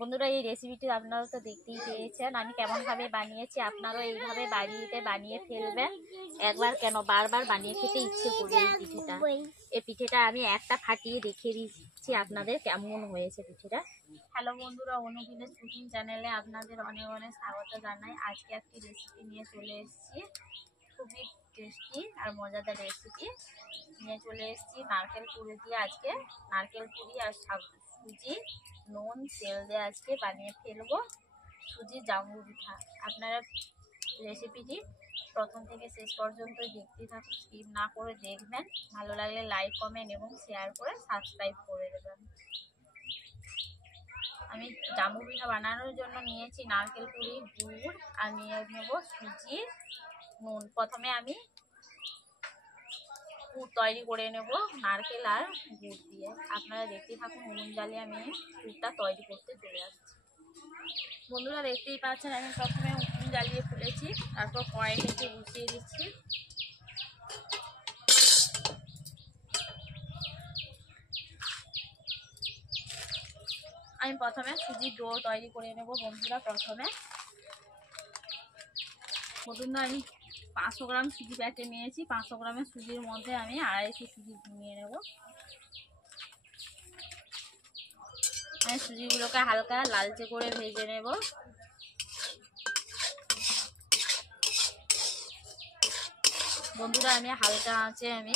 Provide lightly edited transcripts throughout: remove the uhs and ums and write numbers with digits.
বন্ধুরা এই রেসিপিটি আপনারা তো দেখতেই পেয়েছেন আমি কেমনভাবে বানিয়েছি। আপনারাও এইভাবে বাড়িতে বানিয়ে ফেলবেন। একবার কেন বারবার বানিয়ে খেতে ইচ্ছে করবে এই পিঠেটা আমি একটা ফাটিয়ে দেখিয়ে দিচ্ছি আপনাদের কেমন হয়েছে পিঠেটা। হ্যালো বন্ধুরা, অনু ভিলেজ কুকিং চ্যানেলে আপনাদের অনেক অনেক স্বাগত জানাই। আজকে একটি রেসিপি নিয়ে চলে এসেছি, খুবই টেস্টি আর মজাদার রেসিপি নিয়ে চলে এসেছি। নারকেল পুরি দিয়ে আজকে নারকেল পুরি আর সুজি নুন তেল দিয়ে আজকে বানিয়ে ফেলবো সুজি জাম্বু পিঠা। আপনারা রেসিপিটি প্রথম থেকে শেষ পর্যন্ত দেখতে থাকুন, স্কিপ না করে দেখবেন। ভালো লাগলে লাইক কমেন্ট এবং শেয়ার করে সাবস্ক্রাইব করে দেবেন। আমি জাম্বু পিঠা বানানোর জন্য নিয়েছি নারকেল পুরি, গুড় আর নিয়ে নেব সুজি নুন। প্রথমে আমি পুর তৈরি করে নেব নারকেল আর গুড় দিয়ে। আপনারা দেখতে থাকুন, নুন জ্বালিয়ে আমি পুরটা তৈরি করতে চলে আসছি। বন্ধুরা দেখতেই পাচ্ছেন আমি প্রথমে উনুন জ্বালিয়ে ফেলেছি, তারপর কড়াই থেকে বসিয়ে দিচ্ছি। আমি প্রথমে সুজির ডো তৈরি করে নেব। বন্ধুরা প্রথমে আমি 500 গ্রাম সুজি প্যাকে নিয়েছি। 500 গ্রামের সুজির মধ্যে আমি 250 সুজি নিয়ে নেব। আমি সুজিগুলোকে হালকা লালচে করে ভেজে নেব। বন্ধুরা আমি হালকা আঁচে আমি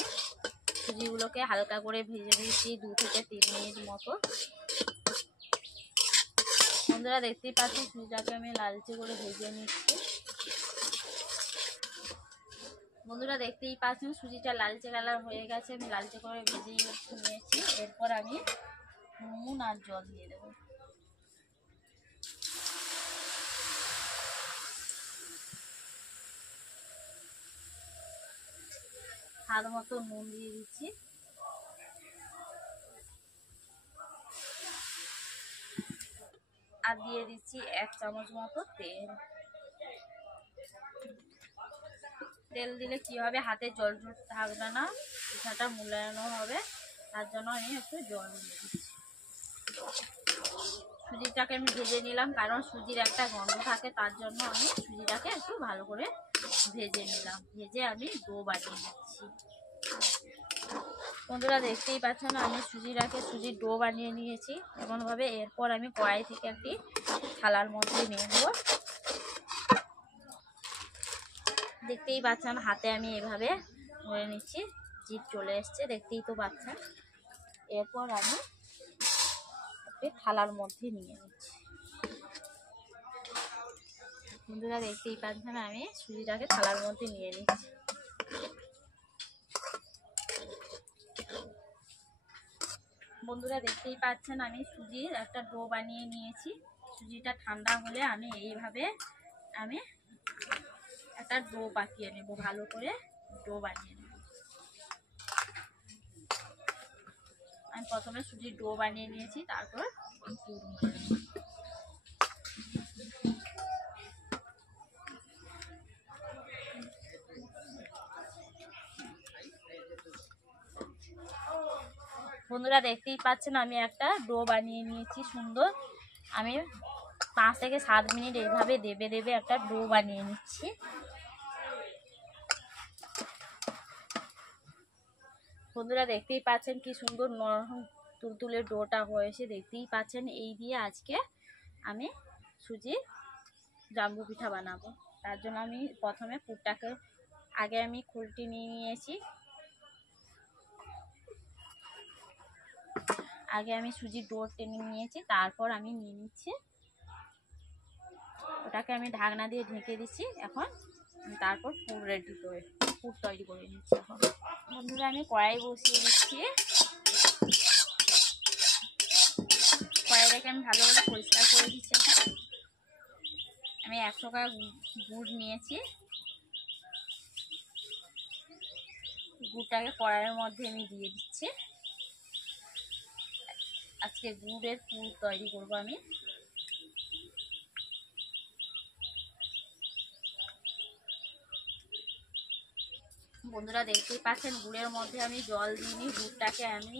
সুজিগুলোকে হালকা করে ভেজে দিয়েছি 2 থেকে 3 মিনিট মতো। বন্ধুরা দেখতেই পাচ্ছি সুজিটাকে আমি লালচে করে ভেজে নিচ্ছি। বন্ধুরা দেখতেই পাচ্ছেন সুজিটা লালচে কালার হয়ে গেছে, আমি লালচে করে ভেজে নিয়েছি। এরপর আমি নুন আর জল দিয়ে দেবো। স্বাদ মতো নুন দিয়ে দিচ্ছি। আর দিয়ে দিচ্ছি 1 চামচ মতো তেল। তেল দিলে কি হবে, হাতে জল থাকবে না, পিঠাটা মূল্যায়নও হবে। তার জন্য আমি একটু জল দিয়ে দিচ্ছি। সুজিটাকে আমি ভেজে নিলাম, কারণ সুজির একটা গন্ধ থাকে, তার জন্য আমি সুজিটাকে একটু ভালো করে ভেজে নিলাম। ভেজে আমি ডো বানিয়ে নিচ্ছি। বন্ধুরা দেখতেই পাচ্ছেন আমি সুজির ডো বানিয়ে নিয়েছি এমনভাবে। এরপর আমি কড়াই থেকে একটি থালার মধ্যে নিয়ে নেব। দেখতেই পাচ্ছেন হাতে আমি এভাবে ধরে নিচ্ছি, জিপ চলে এসছে, দেখতেই তো পাচ্ছেন। এরপর আমি একটি থালার মধ্যে নিয়ে নিচ্ছি। বন্ধুরা দেখতেই পাচ্ছেন আমি সুজিটাকে থালার মধ্যে নিয়ে নিচ্ছি। বন্ধুরা দেখতেই পাচ্ছেন আমি সুজির একটা ডো বানিয়ে নিয়েছি। সুজিটা ঠান্ডা হলে আমি এইভাবে একটা ডো পাকিয়ে নেব, ভালো করে ডো বানিয়ে নেব। আমি প্রথমে সুজির ডো বানিয়ে নিয়েছি, তারপর পুর ভরে নেব। বন্ধুরা দেখতেই পাচ্ছেন আমি একটা ডো বানিয়ে নিয়েছি সুন্দর। আমি 5 থেকে 7 মিনিট এইভাবে দেবে একটা ডো বানিয়ে নিচ্ছি। বন্ধুরা দেখতেই পাচ্ছেন কি সুন্দর নরম তুলতুলে ডোটা হয়েছে, দেখতেই পাচ্ছেন। এই দিয়ে আজকে আমি সুজি জাম্বু পিঠা বানাবো। তার জন্য আমি প্রথমে পুরটাকে আগে আমি খুলটি নিয়ে নিয়েছি। আগে আমি সুজির ডো টেনে নিয়েছি, তারপর আমি নিয়ে নিচ্ছি ওটাকে আমি ঢাকনা দিয়ে ঢেকে দিচ্ছি। এখন তারপর পুর তৈরি করে নিচ্ছি। এখন বন্ধুরা আমি কড়াই বসিয়ে দিচ্ছি। কড়াইটাকে আমি ভালো করে পরিষ্কার করে দিচ্ছি। এখন আমি 100 গ্রাম গুড় নিয়েছি। গুড়টাকে কড়াইয়ের মধ্যে আমি দিয়ে দিচ্ছি। আজকে গুড়ের পুর তৈরি করবো আমি। বন্ধুরা দেখতেই পাচ্ছেন গুড়ের মধ্যে আমি জল দিইনি, গুড়টাকে আমি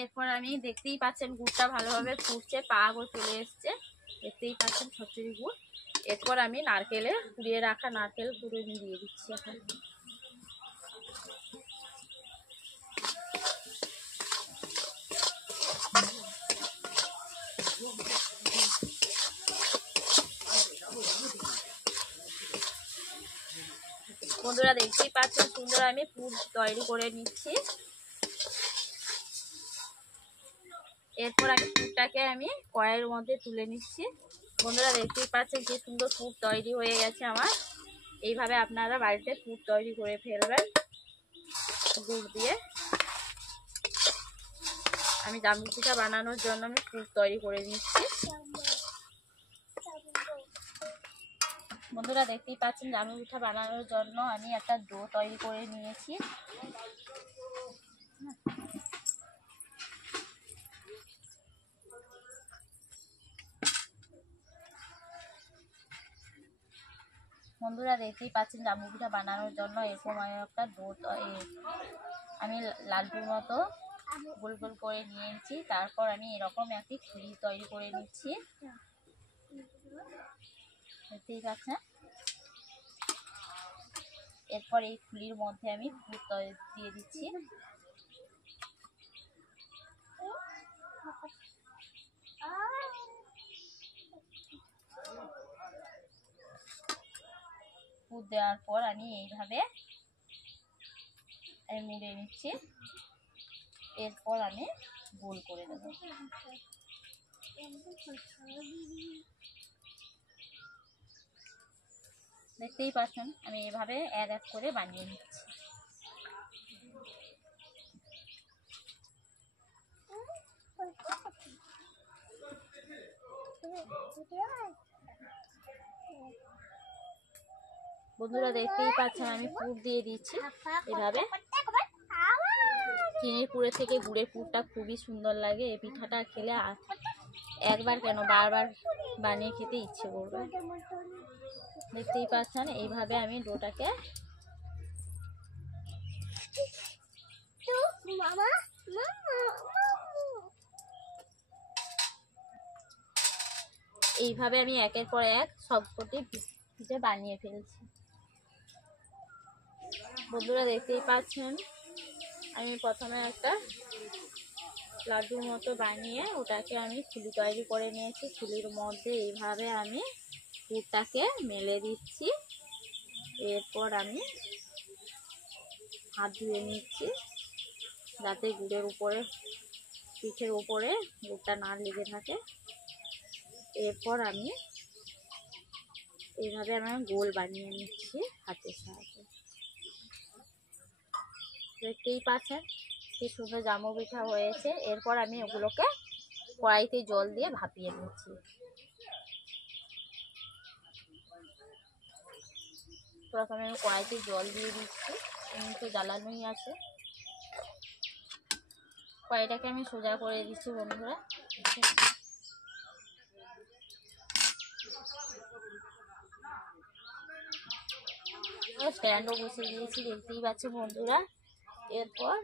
এরপর আমি দেখতেই পাচ্ছেন গুড়টা ভালোভাবে ফুটছে, পাগও চলে এসছে, দেখতেই পাচ্ছেন ছচড়ি গুড়। এরপর আমি নারকেলে কুড়িয়ে রাখা নারকেল পুরো দিয়ে দিচ্ছি এখন। বন্ধুরা দেখতেই পাচ্ছেন সুন্দর আমি পুর তৈরি করে নিচ্ছি। এরপর আমি পুরটাকে আমি কড়াইয়ের মধ্যে তুলে নিচ্ছি। বন্ধুরা দেখতেই পাচ্ছেন কি সুন্দর পুর তৈরি হয়ে গেছে আমার। এইভাবে আপনারা বাড়িতে পুর তৈরি করে ফেলবেন গুড় দিয়ে। আমি জামরুল পিঠা বানানোর জন্য আমি পুর তৈরি করে নিচ্ছি। বন্ধুরা দেখতেই পাচ্ছেন জামরুল পিঠা বানানোর জন্য আমি একটা ডো তৈরি করে নিয়েছি। বন্ধুরা দেখতেই পাচ্ছেন জামরুল পিঠা বানানোর জন্য এরকম আমি একটা ডো আমি লাড্ডুর মতো গোল গোল করে নিয়েছি। তারপর আমি এরকম একটি খুলি তৈরি করে নিচ্ছি, দেখতেই পাচ্ছেন। এরপর এই খুলির মধ্যে আমি পুর দিয়ে দিচ্ছি। পুর দেওয়ার পর আমি এইভাবে মুড়ে নিচ্ছি। এরপর আমি গোল করে দেবো। দেখতেই পাচ্ছেন আমি এভাবে এক এক করে বানিয়ে নিচ্ছি। বন্ধুরা দেখতেই পাচ্ছেন আমি পুর দিয়ে দিচ্ছি এভাবে। চিনির পুরের থেকে গুড়ের পুরটা খুবই সুন্দর লাগে। এই পিঠাটা খেলে একবার কেন বারবার বানিয়ে খেতে ইচ্ছে করবে। দেখতেই পাচ্ছেন এইভাবে আমি ডোটাকে এইভাবে আমি একের পর এক সবকটি পিঠে বানিয়ে ফেলছি। বন্ধুরা দেখতেই পাচ্ছেন আমি প্রথমে একটা লাড্ডুর মতো বানিয়ে ওটাকে আমি খুলি তৈরি করে নিয়েছি। খুলির মধ্যে এইভাবে আমি পুরটাকে মেলে দিচ্ছি। এরপর আমি হাত ধুয়ে নিচ্ছি যাতে গুড়ের উপরে পিঠের উপরে গুড়টা না লেগে থাকে। এরপর আমি এইভাবে আমি গোল বানিয়ে নিচ্ছি হাতের সাহায্যে। দেখতেই পাচ্ছেন কি সুন্দর জামরুল পিঠা হয়েছে। এরপর আমি ওগুলোকে কড়াইতে জল দিয়ে ভাপিয়ে নিচ্ছি। প্রথমে আমি কড়াইতে জল দিয়ে দিচ্ছি, তো জ্বালানোই আছে। কড়াইটাকে আমি সোজা করে দিচ্ছি বন্ধুরা। স্ট্যান্ডও বসিয়ে দিয়েছি, দেখতেই পাচ্ছি বন্ধুরা। এরপর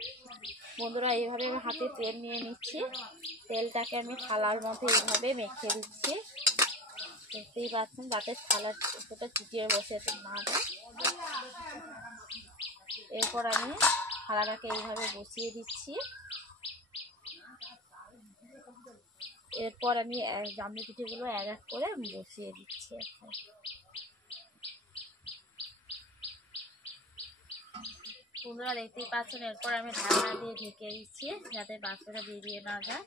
বন্ধুরা এইভাবে আমি হাতে তেল নিয়ে নিচ্ছি। তেলটাকে আমি থালার মধ্যে এইভাবে মেখে দিচ্ছি, দেখতেই পাচ্ছেন, যাতে থালার উপরটা চিটিয়ে বসে না যায়। এরপর আমি থালাটাকে এইভাবে বসিয়ে দিচ্ছি। এরপর আমি জামরুল পিঠেগুলো এক এক করে বসিয়ে দিচ্ছি। বন্ধুরা দেখতেই পাচ্ছেন এরপর আমি ঢাকনা দিয়ে ঢেকে দিচ্ছি যাতে বাষ্পটা বেরিয়ে না যায়।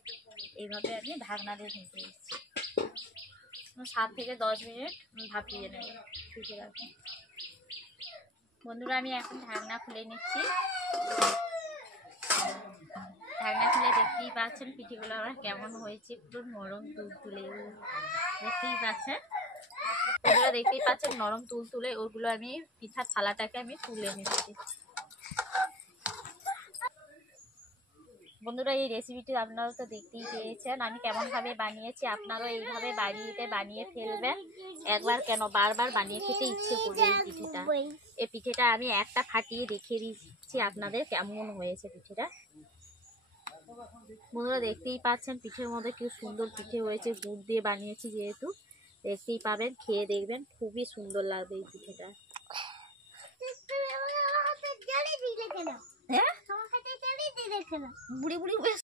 এইভাবে আমি ঢাকনা দিয়ে ঢেকে দিচ্ছি। 7 থেকে 10 মিনিট ভাপিয়ে নেব, ঢেকে রাখবো। বন্ধুরা আমি এখন ঢাকনা খুলে নিচ্ছি। ঢাকনা খুলে দেখতেই পাচ্ছেন পিঠেগুলো আমার কেমন হয়েছে, একটু নরম তুলতুলে, দেখতেই পাচ্ছেন। বন্ধুরা দেখতেই পাচ্ছেন নরম তুলতুলে ওগুলো আমি পিঠার থালাটাকে আমি তুলে নিচ্ছি। বন্ধুরা এই রেসিপিটি আপনারা তো দেখতেই পেয়েছেন আমি কেমনভাবে বানিয়েছি। আপনারাও এইভাবে বাড়িতে বানিয়ে ফেলবেন, একবার কেন বারবার বানিয়ে খেতে ইচ্ছে করবে এই পিঠেটা। এই পিঠেটা আমি একটা ফাটিয়ে দেখিয়ে দিচ্ছি আপনাদের কেমন হয়েছে পিঠেটা। বন্ধুরা দেখতেই পাচ্ছেন পিঠের মধ্যে কি সুন্দর পিঠে হয়েছে, গুড় দিয়ে বানিয়েছি যেহেতু, দেখতেই পাবেন, খেয়ে দেখবেন, খুবই সুন্দর লাগবে এই পিঠেটা। হ্যাঁ বুড়ি বুড়ি